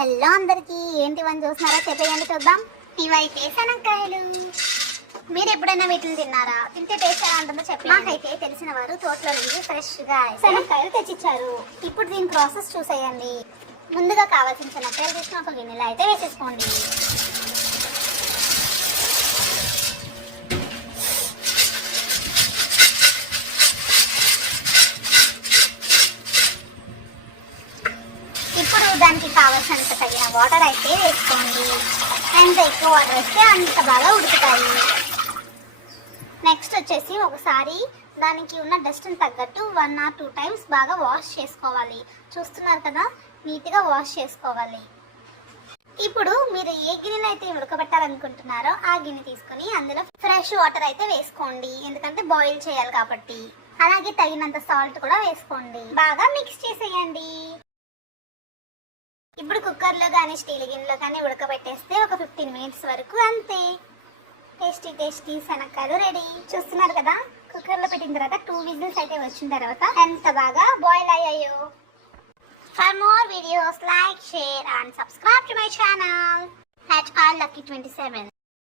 Hello అందరికి ఏంటి one చూస్తున్నారా? చెప్పేయండి చూద్దాం. ఇవైతే శనక్కాయలు మీరు ఎప్పుడైనా వీటిని తిన్నారా? తింటే టేస్ట్ ఎలా ఉంటుందో చెప్పి నాకైతే తెలిసిన వారు తోటలో నుంచి ఫ్రెష్గా శనక్కాయలు తెచ్చిచ్చారు. ఇప్పుడు దీని ప్రాసెస్ చూసేయండి. ముందుగా కావాల్సిన శనక్కాయలు తీసుకుని ఒక గిన్నెలో అయితే వేసేసుకోండి ఇప్పుడు దానికి కావాల్సినంత తగిన వాటర్ అయితే వేసుకోండి. ఎంత ఎక్కువ వాటర్ వేస్తే అంత బాగా ఉడుకుతాయి. నెక్స్ట్ వచ్చేసి ఒకసారి దానికి ఉన్న డస్ట్ని తగ్గట్టు వన్ ఆర్ టూ టైమ్స్ బాగా వాష్ చేసుకోవాలి. చూస్తున్నారు కదా? నీట్గా వాష్ చేసుకోవాలి. ఇప్పుడు మీరు ఏ గిన్నెని అయితే ఉడకబెట్టాలనుకుంటున్నారో ఆ గిన్నె తీసుకొని అందులో ఫ్రెష్ వాటర్ అయితే వేసుకోండి. ఎందుకంటే బాయిల్ చేయాలి కాబట్టి. అలాగే తగినంత సాల్ట్ కూడా వేసుకోండి. బాగా మిక్స్ చేసేయండి. ఇప్పుడు కుక్కర్లో కానీ స్టీల్ గిన్నెలో కానీ ఉడకబెట్టేస్తే ఒక ఫిఫ్టీన్ మినిట్స్ వరకు అంతే. టేస్టీ టేస్టీ శనక్కాయలు రెడీ చూస్తున్నారు కదా కుక్కర్లో పెట్టిన తర్వాత టూ విజిల్స్ అయితే వచ్చిన తర్వాత ఎంత బాగా బాయిల్ అయ్యాయో. For more videos like share and subscribe to my channel hat all lucky twenty seven